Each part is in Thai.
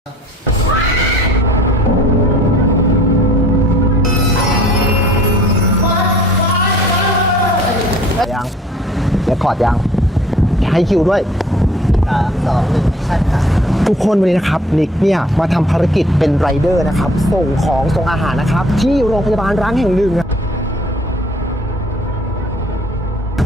ยังเดี๋ยวคอร์ดยัง ให้คิวด้วย สามสองหนึ่งมิชชั่นค่ะทุกคนวันนี้นะครับนิกเนี่ยมาทำภารกิจเป็นไรเดอร์นะครับ ส่งของส่งอาหารนะครับ ที่โรงพยาบาลร้างแห่งหนึ่งอะ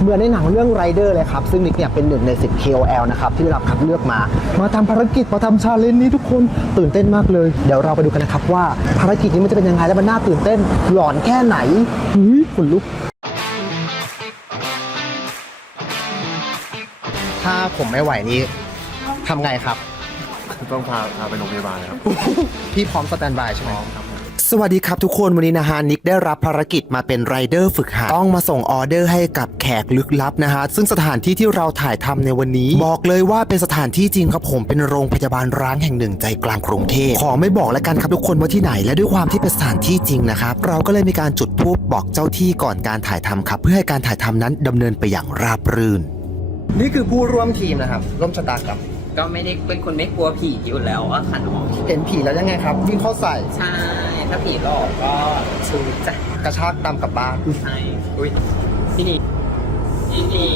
เหมือนในหนังเรื่องไรเดอร์เลยครับ ซึ่งนิกเนี่ยเป็นหนึ่งใน 10 KOL นะครับ ที่ได้รับคัดเลือกมา มาทำภารกิจ มาทำชาเลนจ์นี้ทุกคนตื่นเต้นมากเลย เดี๋ยวเราไปดูกันนะครับว่าภารกิจนี้มันจะเป็นยังไงและมันน่าตื่นเต้นหลอนแค่ไหนเฮ้ยขนลุกถ้าผมไม่ไหวนี้ทำไงครับ ต้องพาพาไปโรงพยาบาลนะครับ พี่พร้อมสแตนบายใช่ไหมครับผม สวัสดีครับทุกคนวันนี้นะฮะนิกได้รับภารกิจมาเป็นไรเดอร์ฝึกหัดต้องมาส่งออเดอร์ให้กับแขกลึกลับนะฮะซึ่งสถานที่ที่เราถ่ายทำในวันนี้ บอกเลยว่าเป็นสถานที่จริงครับผมเป็นโรงพยาบาลร้างแห่งหนึ่งใจกลางกรุงเทพขอไม่บอกแล้วกันครับทุกคนว่าที่ไหน และด้วยความที่เป็นสถานที่จริงนะครับเราก็เลยมีการจุดธูปบอกเจ้าที่ก่อนการถ่ายทำครับ เพื่อให้การถ่ายทำนั้นดำเนินไปอย่างราบรื่น นี่คือผู้ร่วมทีมนะครับร่วมชะตากรรม ก็ไม่ได้เป็นคนไม่กลัวผีอยู่แล้วอะค่ะน้องเห็นผีแล้วยังไงครับวิ่งเข้าใส่ใช่ถ้าผีหลอกก็ชูจ้ะกระชากตามกลับบ้านใช่อุ้ยพี่นี่พี่นี่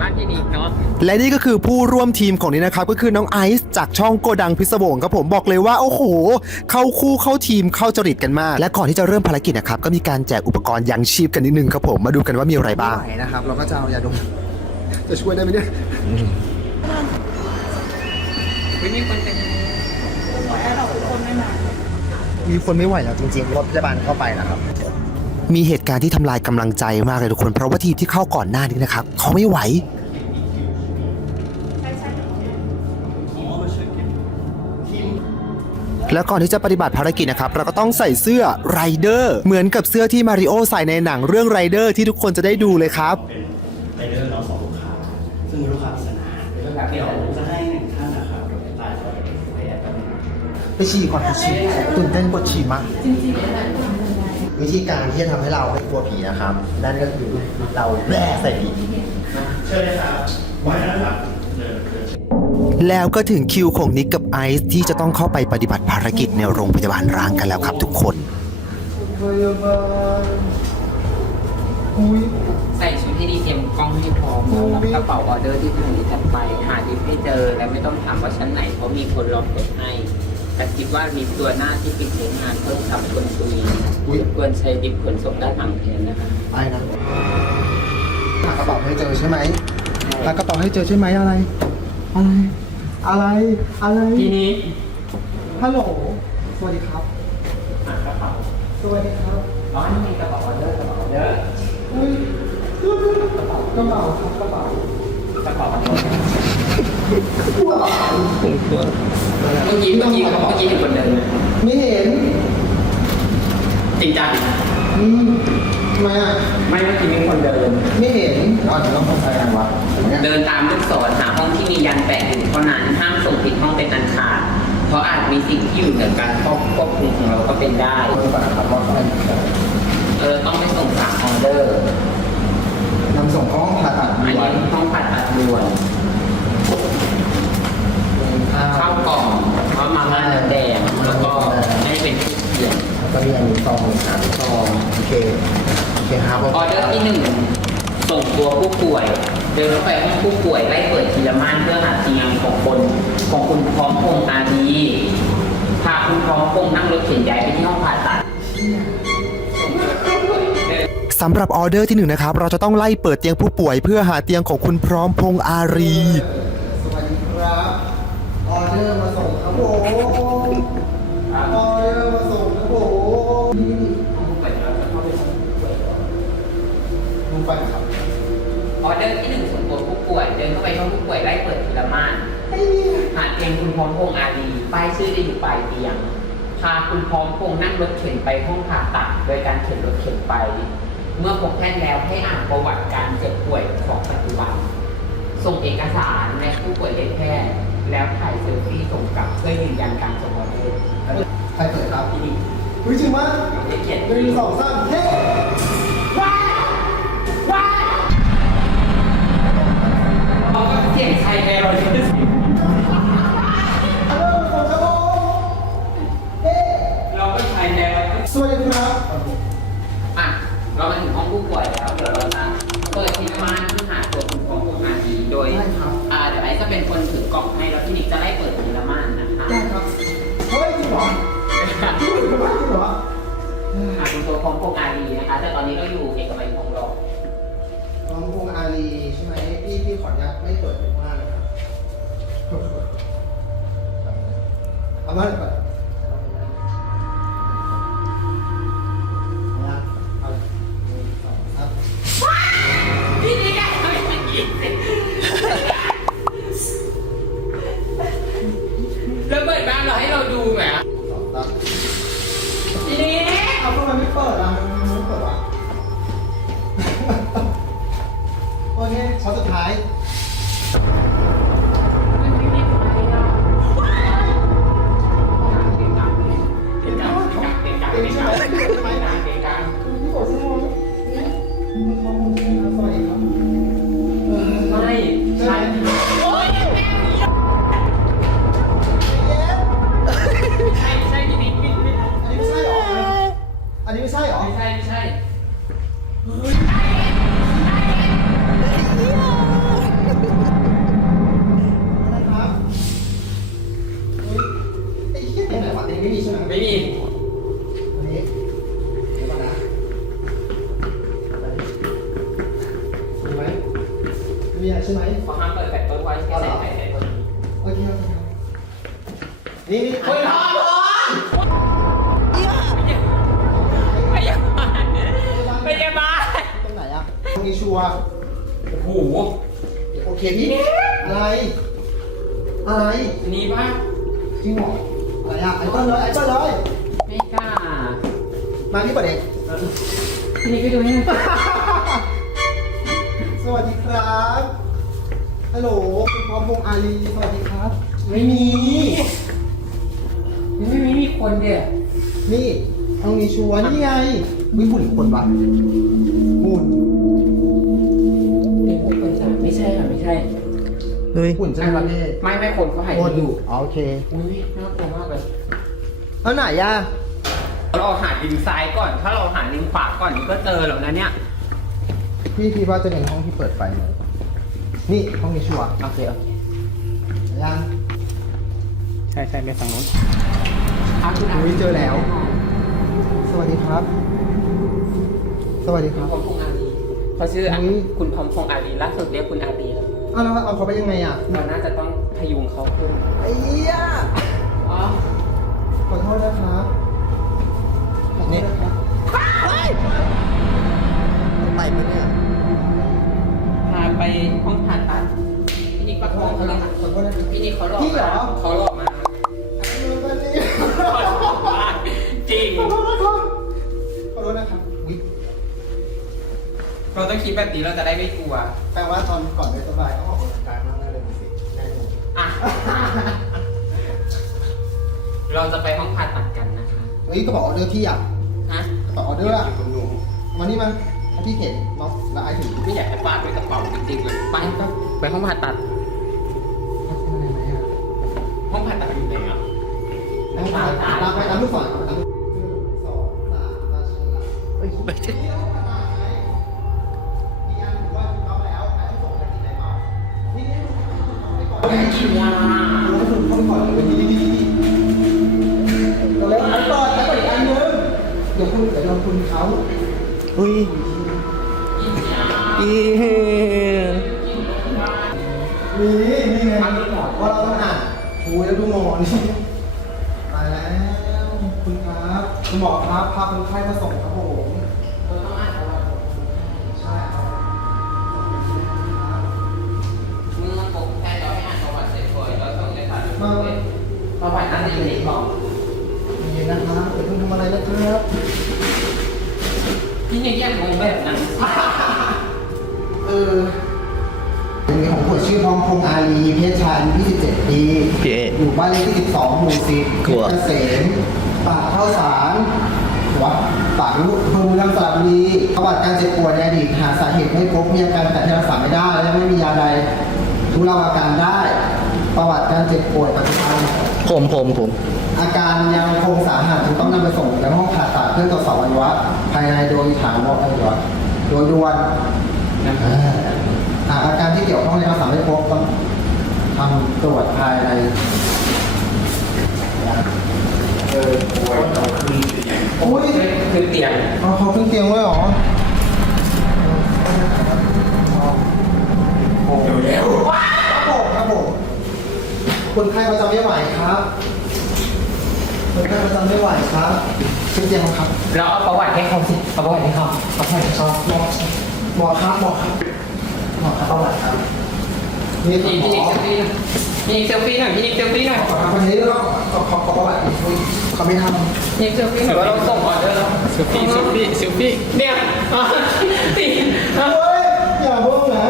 บ้านพี่นี่เนาะและนี่ก็คือผู้ร่วมทีมของนี้นะครับ ก็คือน้องไอซ์จากช่องโกดังพิศวงครับผมบอกเลยว่า โอ้โห เข้าคู่เข้าทีมเข้าจริตกันมาก และก่อนที่จะเริ่มภารกิจนะครับ ก็มีการแจกอุปกรณ์ยังชีพกันนิดนึงครับผมมาดูกันว่ามีอะไรบ้างนะครับ เราก็จะเอายาดมจะช่วยได้ไหมเนี่ย อุ้ยมีคนเป็นมีคนไม่ไหวแล้วจริงๆรถพยาบาลเข้าไปนะครับ มีเหตุการณ์ที่ทำลายกำลังใจมากเลยทุกคน เพราะว่าทีมที่เข้าก่อนหน้านี้นะครับเขาไม่ไหวแล้วก่อนที่จะปฏิบัติภารกิจนะครับ เราก็ต้องใส่เสื้อไรเดอร์เหมือนกับเสื้อที่มาริโอใส่ในหนังเรื่องไรเดอร์ที่ทุกคนจะได้ดูเลยครับไรเดอร์เราสองลูกค้าซึ่งมีลูกค้าปริศนาเดี๋ยวจะให้หนึ่ง ฉี่ก่อนไปฉี่ตื่นเต้นปวดฉี่มากวิธีการที่จะทำให้เราไม่กลัวผีนะครับ นั่นก็คือเราแบะใส่ผีเชิญเลยครับไหวนะครับเดินเดินแล้วก็ถึงคิวของนิกกับไอซ์ที่จะต้องเข้าไปปฏิบัติภารกิจในโรงพยาบาลร้างกันแล้วครับทุกคนใส่ชุดให้ดีเตรียมกล้องให้พร้อมแล้วรับกระเป๋าออเดอร์ที่ทางนี้ถัดไป หาดิฟให้เจอและไม่ต้องถามว่าชั้นไหนเพราะมีคนรอเปิดให้ แต่คิดว่ามีตัวหน้าที่ปิดใช้งานเพิ่มทำคนคุยอุ๊ยควรใช้ดิฟขนส่งด้านหลังแทนนะคะไอ้นะหากระเป๋าให้เจอใช่ไหมหากระเป๋าให้เจอใช่ไหมอะไร อะไร อะไร อะไร ทีนี้ฮัลโหล สวัสดีครับ หากระเป๋าสวัสดีครับ อ๋อนี่มีกระเป๋าออเดอร์กระเป๋าออเดอร์อุ้ยกระเป๋ากระเป๋าครับกระเป๋ากระเป๋าออเดอร์ เมื่อกี้เมื่อกี้เมื่อกี้เห็นคนเดินไหมไม่เห็นจริงจังอืมทำไมอะ ไม่เมื่อกี้มีคนเดิน ไม่เห็นอ๋อเดี๋ยวต้องทำอะไรกันวะเนี่ยเดินตามลูกศรหาห้องที่มียันแปะอยู่เท่านั้นห้ามส่งผิดห้องเป็นอันขาด เพราะอาจมีสิ่งที่อยู่เหนือการควบควบคุมของเราก็เป็นได้ดูก่อนครับว่าเขาให้เออต้องไม่ส่งสามออเดอร์นำส่งห้องผ่าตัดอันด่วนนี้ห้องผ่าตัดด่วน ข้าวกล่องเพรามาม่าน้ำแดงแล้วก็ให้เป็นผู้เขียนก็มีอันนี้ซองหนึ่งอันซองโอเคโอเคครับออเดอร์ที่หนึ่งส่งตัวผู้ป่วย เดินเข้าไปห้องผู้ป่วยไล่เปิดทีละม่านเพื่อหาเตียงของคนของคุณพร้อมพงษ์อาดีพาคุณพร้อมพงนั่งรถเข็นย้ายไปที่ห้องผ่าตัดสำหรับออเดอร์ที่หนึ่งนะครับ เราจะต้องไล่เปิดเตียงผู้ป่วย เพื่อหาเตียงของคุณพร้อมพงอารี ออเดอร์มาส่งครับผมออเดอร์มาส่งครับผมดูไปครับ ออเดอร์ที่หนึ่งส่งตัวผู้ป่วย เดินเข้าไปห้องผู้ป่วยไล่เปิดทีละม่านหาเตียงคุณพร้อมพงษ์อารีป้ายชื่อจะอยู่ปลายเตียง พาคุณพร้อมพงษ์นั่งรถเข็นไปห้องผ่าตัด โดยการเข็นรถเข็นไป เมื่อพบแพทย์แล้วให้อ่านประวัติการเจ็บป่วยของปัจจุบัน ส่งเอกสารและผู้ป่วยเหตุแพทย์แล้วถ่ายเซลฟี่ส่งกลับเพื่อยืนยันการส่งออเดอร์ใครเปิดครับพี่ดิเฮ้จริงมั้ยเขียนหนึ่งสองสามเฮ้ว้ายว้าเอาเสียงใครในรอยยิ้มเราก็ใช้แล้วสวัสดีครับอะเรามาถึงห้องผู้ป่วยแล้วเดี๋ยวเราจะเปิดทีละไม้ พร้อมพงษ์อารีนะคะ แต่ตอนนี้ก็อยู่เอกมัยทองหล่อน้องพงษ์อารีใช่ไหมพี่พี่ขออนุญาตไม่เปิดมากนะครับเอามาเลยก่อนเอา โอเคช้อนสุดท้าย อะไร อะไรนี่ป่ะจริงเหรออะไรอะไอ้เปิ้ลเลยไอ้เปิ้ลเลยไม่กล้ามาพี่เปิดเองพี่นิกไปดูนี่สวัสดีครับ ฮัลโหลคุณพร้อมพงษ์อารีสวัสดีครับ ไม่มีไม่มีมีคนเดียวนี่เอางี้ชัวร์นี่ไงมีหุ่นคนปะหุ่นเป็น เฮ้ยหุ่นใช่ไหมพี่ไม่ไม่คนเขาหายคนอยู่อ๋อโอเคอุ้ยน่ากลัวมากเลยเอาไหนอะเราหาดินซ้ายก่อน ถ้าเราหาดินขวาก่อนนี่ก็เจอแล้วนะเนี่ยพี่คิดว่าจะเป็นห้องที่เปิดไฟไหมนี่ห้องนี้ชัวร์โอเคโอเคยังใช่ใช่ไปฝั่งนู้นอะคุณอาอุ้ยเจอแล้ว สวัสดีครับ สวัสดีคคุณรับพรหมพงษ์อารีเขาชื่ออะอุ๊ยคุณพรหมพงษ์อารีล่าสุดเรียกคุณอารี แล้วอ้าวแล้วเอาเขาไปยังไงอะ เราน่าจะต้องพยุงเขาขึ้น ไอ้เหี้ย นะคะเฮ้ยก็บอกออเดอร์พี่อะฮะต่อออเดอร์อะมานี่มันให้พี่เข็นน้องแล้วไอ้ถึงไม่อยากจะฟาดด้วยกระเป๋าจริงๆเลยไปก็ไปห้องผ่าตัดเป็นอะไรไหมอะห้องผ่าตัดอยู่ไหนอะน้ำตาลรับไปน้ำลูกศรน้ำลูกสองสามมาชนละเฮ้ยไปเที่ยวกันมาไหมมีอันว่าเขาแล้วไอ้ที่ส่งไปที่ไหนเปล่านี่นี่เขาไปก่อนไม่กินยาเราถึงเขาไปก่อนเลยดีดีดี เดี๋ยวคุณเดี๋ยวเราคุณเขาอุ้ยกินยาอีนี่นี่ไงว่าเราต้องอ่านโอ้ยแล้วดูหมอนี่ตายแล้วคุณครับคุณหมอครับพาคนไข้มาส่งครับผมเราต้องอ่านประวัติใช่ครับมึงมาปลุกแทนเราให้อ่านประวัติเสร็จก่อนแล้วส่งเอกสารประวัติน่าจะอยู่ในกล่อง นี่นะครับเดี๋ยวคุณทำอะไรนะครับพี่ยังแยกงงแบบนั้นเออเป็นของผมชื่อทองพงษ์อารีเพชรชายอายุ27 ปีพี่เออยู่บ้านเลขที่ 12 หมู่10กลัว เกษมปากเข้าสารวัดปากลูกเมืองลำสระบุรีประวัติการเจ็บป่วยในอดีตหาสาเหตุไม่พบมีอาการแต่ที่รักษาไม่ได้และไม่มียาใดทุเลาอาการได้ ประวัติการเจ็บป่วยปัจจุบัน ผมผมผม อาการยังคงสาหัสจึงต้องนำไปส่งในห้องผ่าตัดเพื่อตรวจสอบอวัยวะภายในโดยฐานอวัยวะโดยด่วนอ่าหากอาการที่เกี่ยวข้องในการสามไม่พบต้องทำตรวจภายในเออโอ้ยคือเตียงเอาเขาขึ้นเตียงไว้เหรอเร็วครับผมครับผม คนไข้ประจำไม่ไหวครับ คนไข้ประจำไม่ไหวครับขึ้นเตียงครับ แล้วเอาประวัติให้เขาสิเอาประวัติให้เขาเอาประวัติให้เขาหมอหมอครับหมอครับหมอครับประวัติครับนี่พี่หมพี่อเซลฟี่พี่เซลฟี่หน่อยพี่เซลฟี่หน่อยขอทำวันนี้แล้วขอขอขอประวัติเขาไม่ทำพี่เซลฟี่หน่อยว่าเราส่งออเดอร์แล้วเซลฟี่เซลฟี่เซลฟี่เนี่ยอะนี่อะเฮ้ยอย่าเพิ่งนะ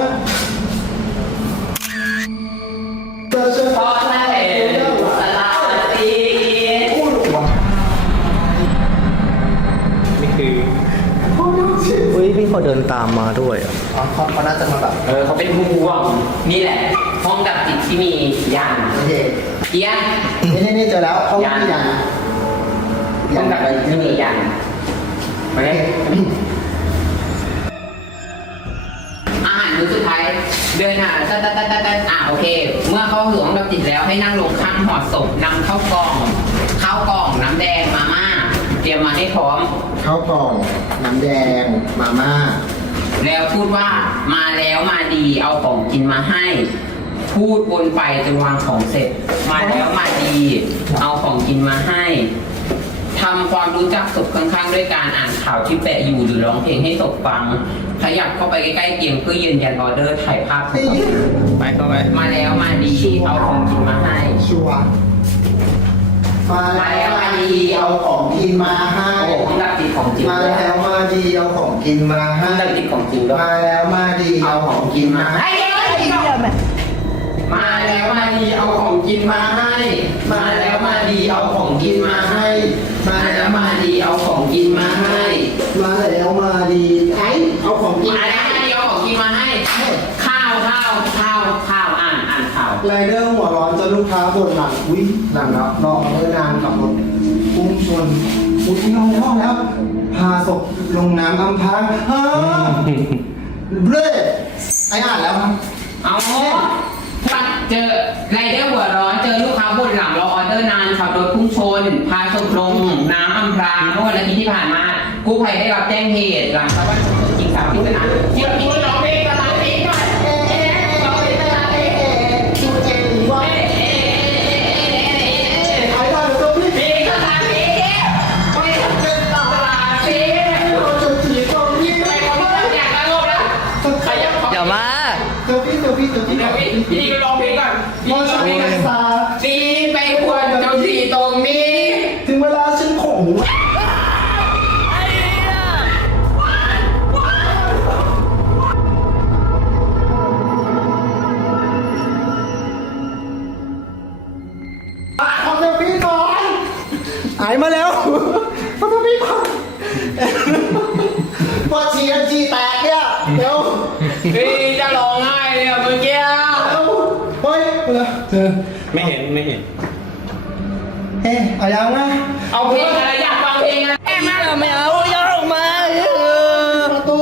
นี่คือเฮ้ยพี่เขาเดินตามมาด้วยอะอ๋อเขาเขาน่าจะมาแบบเออเขาเป็นห่วงนี่แหละ ห้องดับจิตที่มียันโอเคเอียนนี่นี่นี่เจอแล้วห้องที่ยันห้องดับจิตที่มียันมาเล หรมื้อสุดท้ายเดินหาตัดตัดตัดตัดตัดอะโอเค เมื่อเข้าถึงห้องดับจิตแล้วให้นั่งลงข้างหอศพนำเข้าวกล่องข้าวกล่องน้ำแดงมาม่าเตรียมมาให้พร้อม ข้าวกล่อง น้ำแดง มาม่า แล้วพูดว่ามาแล้วมาดีเอาของกินมาให้ พูดวนไปจนวางของเสร็จ มาแล้วมาดี เอาของกินมาให้ ทำความรู้จักศพข้างๆ ด้วยการอ่านข่าวที่แปะอยู่หรือร้องเพลงให้ศพฟัง ขยับเข้าไปใกล้ๆเตียงเพื่อยืนยันออเดอร์ถ่ายภาพศพไปเข้าไปมาแล้วมาดีเอาของกินมาให้ ชัวร์มาแล้วมาดีเอาของกินมาให้ โอ้โหต้องดับจิตของจริงมาด้วยแล้วมาดีเอาของกินมาให้ ต้องดับจิตของจริงด้วยมาแล้วมาดีเอาของกินมาให้ มาแล้วมาดีเอาของกินมาให้ มาแล้วมาดีเอาของกินมาให้ ค้าบนหนักอุ้ยหนักแล้วรอเมื่อนานขับรถพุ่งชนอุ้ยนอนในห้อแล้ว พาศพลงน้ำอำพรางฮ่าเบ้ไออ่านแล้วครับเอาฟังเจอไรเดอร์หัวร้อนเจอลูกค้าบนหลังรอออเดอร์นานขับรถพุ่งชน พาศพลงน้ำอำพรางเมื่อวันอาทิตย์ที่ผ่านมากู้ภัยได้รับแจ้งเหตุหลังชาวบ้านพบศพหญิงสาวปริศนาเที่ยวนี้ร้องเพลงตลาด ลฟี่เซลฟี่เซลฟี่เดี๋ยวพี่พี่ร้องเพลงก่อนพี่มอร้ชองเพลงก่อน ไม่เห็นไม่เห็นเฮ้ยเอายังนะเอาเพลงอะไรอยากฟังเพลงอะไรแม่มาเลยไม่เอาอย่าออกมาเออประตู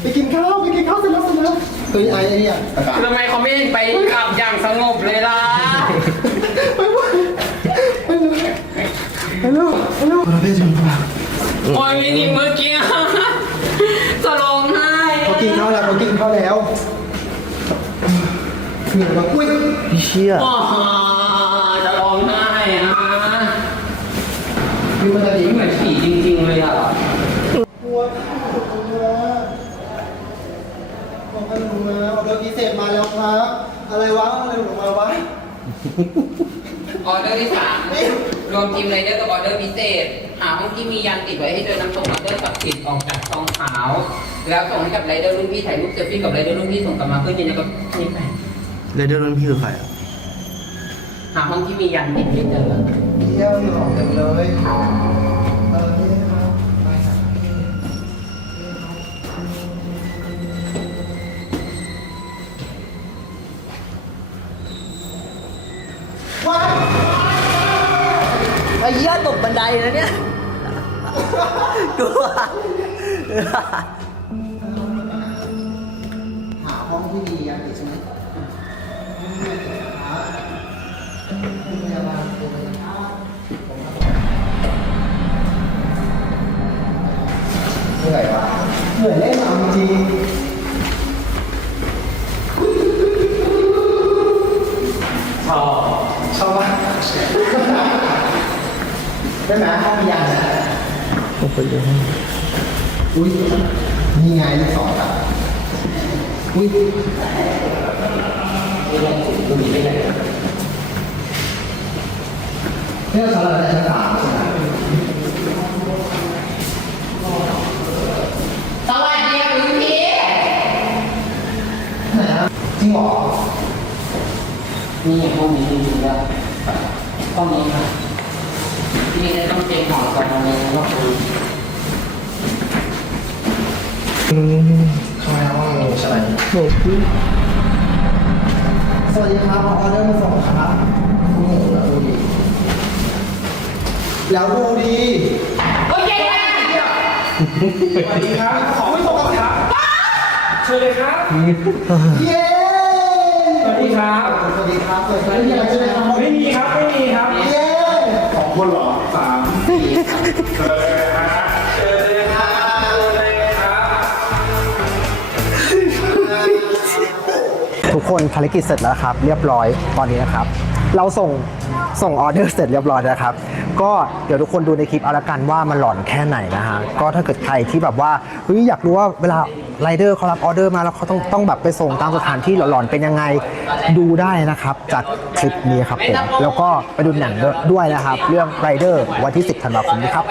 ไปกินข้าวไปกินข้าวเสร็จแล้วเสร็จแล้วเฮ้ยไอ้ไอ้เนี่ยประกาศทำไมเขาไม่ไปกลับอย่างสงบเลยล่ะไปไหวไปเลยไปเร็วไปเร็วประเภทจุนปากโอ้ยไม่จริงเมื่อกี้จะร้องไห้เขากินข้าวแล้วเขากินข้าวแล้ว เหนื่อยมากอุ้ยพี่เชี่ยอ๋อจะร้องไห้อะมีมันจะดีนี่เหมือนผีจริง ๆ เลยอะกลัวกลัวบอกให้หนูนะออเดอร์พิเศษมาแล้วครับ อะไรวะอะไรหนูมาวะออเดอร์ที่สามรวมทีมไรเดอร์กับออเดอร์พิเศษ หาห้องที่มียันติดไว้ให้เดินนำส่งออเดอร์ศักดิ์สิทธิ์ออกจากซองขาว แล้วส่งให้กับไรเดอร์รุ่นพี่ถ่ายรูปเซลฟี่กับไรเดอร์รุ่นพี่ส่งกลับมาเพื่อยืนยันกับนี่ไป เรเดอร์นั้นพี่คือใครอะหาห้องที่มียันติดให้เจอเที่ยวหล่อจังเลยเออนี่ครับไปหาว้าวอ้เหี้ยตกบันไดนะเนี่ย กลัว นื่อยเล่นเอาจริงชอบชอบปะได้ไหมห้องมีอย่างนะอุ้ยนี่ไงเลขสองครับอุ้ยนี่เราสำหรับชั้นสามใช่ไหม สวัสดีคุณพี่ ไหนนะจ ริงเหรอนี่ห้องนี้จริงๆแล้วห้องนี้ค่ะที่นี่จะต้องเจงหอสองโมงแล้วก็คือทำไมห้องนี้ใช่ไหมสวัสดีครับเอาออเดอร์มาส่งครับโอ้โหแล้วดูดีแล้วดูดีโอเคค่ะสวัสดีครับ ขอไม่ตกครับเชิญเลยครับเย้สวัส ดีครับ สวัสดีครับสวัสดีครับมีอะไรใช่ไหมครับไม่มีครับ ไม่มีครับเย้สองคนเหรอสามสี่เชิญเลยครับเชิญเลยครับเชิญเลยครับทุกคนภารกิจเสร็จแล้วครับ เรียบร้อยตอนนี้นะครับ เราส่งส่งออเดอร์เสร็จเรียบร้อยแล้วนะครับ ก็เดี๋ยวทุกคนดูในคลิปเอาละกันว่ามันหลอนแค่ไหนนะฮะก็ถ้าเกิดใครที่แบบว่าเฮ้ยอยากรู้ว่าเวลา ไรเดอร์เขารับออเดอร์มาแล้วเขาต้องต้องแบบไปส่งตามสถานที่หลอนๆเป็นยังไงดูได้นะครับ จากคลิปนี้ครับผมแล้วก็ไปดูหนังด้วยนะครับ เรื่องไรเดอร์วันที่ 10ธันวาคมนี้ครับ